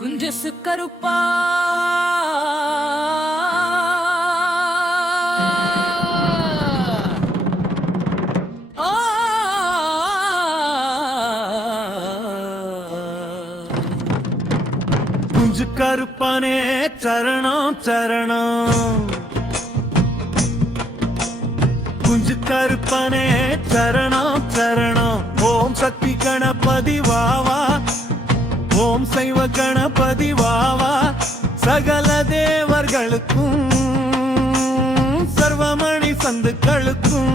குஞ்சசு கருப்பா குஞ்சு கருப்பானே சரணம் சரணம். குஞ்சு கருப்பானே சரணம் சரணம். ஓம் சக்தி கணபதி வாவா, ஓம் சைவ கணபதி வாவா. சகல தேவர்களுக்கும் சர்வமணி சந்துக்களுக்கும்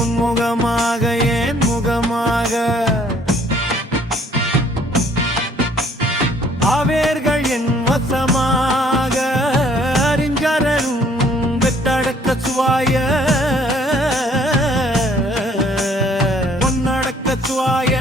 உன்முகமாக ஏன் முகமாக ஆவேர்கள் என் வசமாக அறிஞரனும் வெத்தடக்க சுவாய பொன்னடக்க சுவாய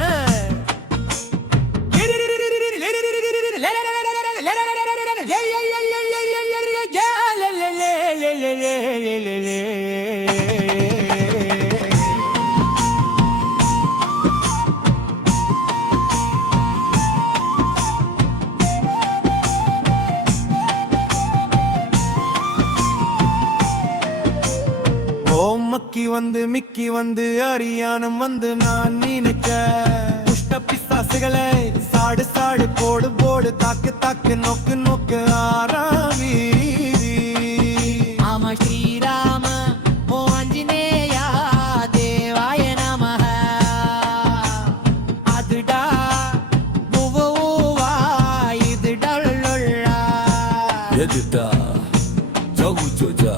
மக்கி வந்து மிக்கி வந்து அரியானம் வந்து நான் நினைக்க புஷ்ட பிசாசுகளை சாடு சாடு போடு போடு தாக்கு தாக்கு நோக்கு நோக்கு ஆராவி. ஆமா ஸ்ரீராம ஓ ஆஞ்சநேயா தேவாய நமஹ அதுடா பூவா இதுடா லொல்லா எதுடா ஜவு ஜோஜா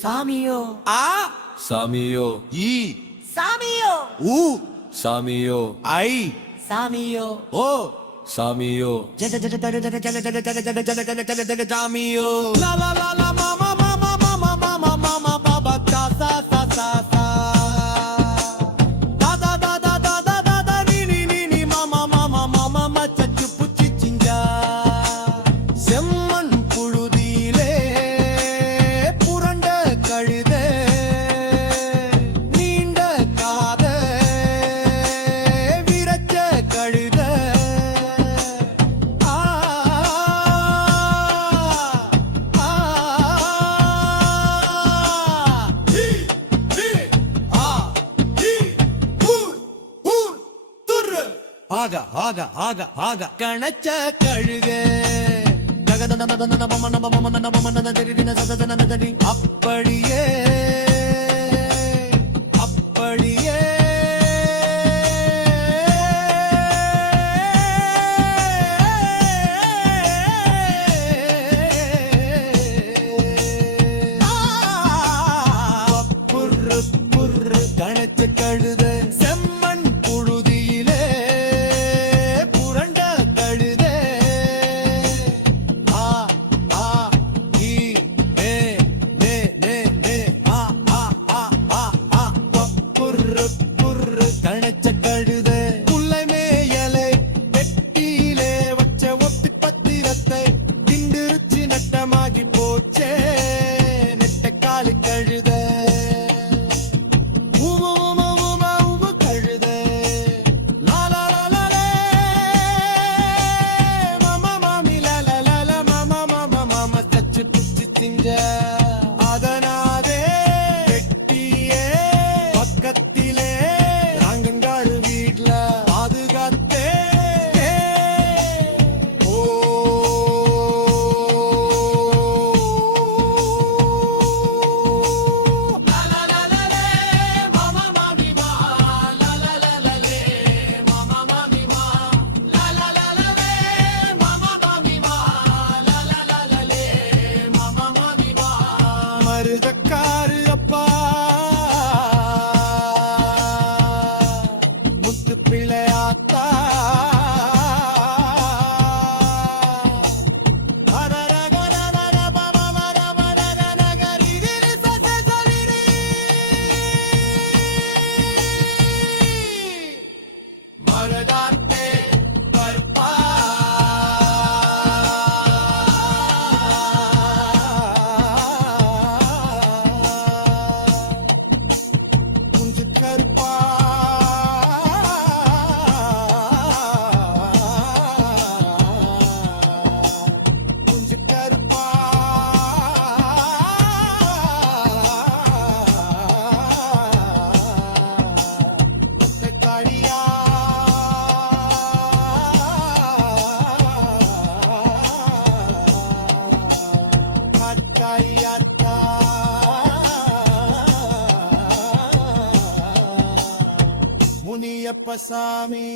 சாமியோ ஆ சாமியோ ஈ சாமியோ ஊ சாமியோ ஐ சாமியோ ஓ சாமியோ ஜட ஜட ஜட ஜட ஜட ஜட ஜட ஜட ஜட ஜட ஜட ஜட சாமியோ லா லா லா லா மாமா மாமா மாமா மாமா மாமா பாபா சா சா சா சா சா தா தா தா தா தா தா தா தா நீ நீ நீ நீ மாமா மாமா மாமா மச்சச்சு புச்சி சிஞ்சா செம்மண் புழுதியிலே புரண்ட கழுதே நீண்ட காத விரச்ச கழுத ஆக ஆக ஆக ஆக கணச்ச கழுக அப்படியே அப்படியே புர்ரு புர்ரு கணச்ச கழுத செம்மண் புழுதியிலே புரண்ட கழுதே ஆ ஆ ஈ மே மே மே மே ஆ ஆ ஆ ஆ ஆ புர்ரு புர்ரு கணச்ச கழுத புள்ளை மேயலை வெட்டியிலே வச்ச ஒப்பி பத்திரத்தை திண்டிருச்சி நட்டமாகி போச்சே நெட்ட காலு கழுத அதனாதே வெட்டியே பக்கத்திலே ராங்கங்காடு வீட்ல பாதுகாத்தே ஓ மருதக்காரு அப்பா முத்து பிள்ளையாத்தா நகரி காயாத்தா முனியப்ப சாமி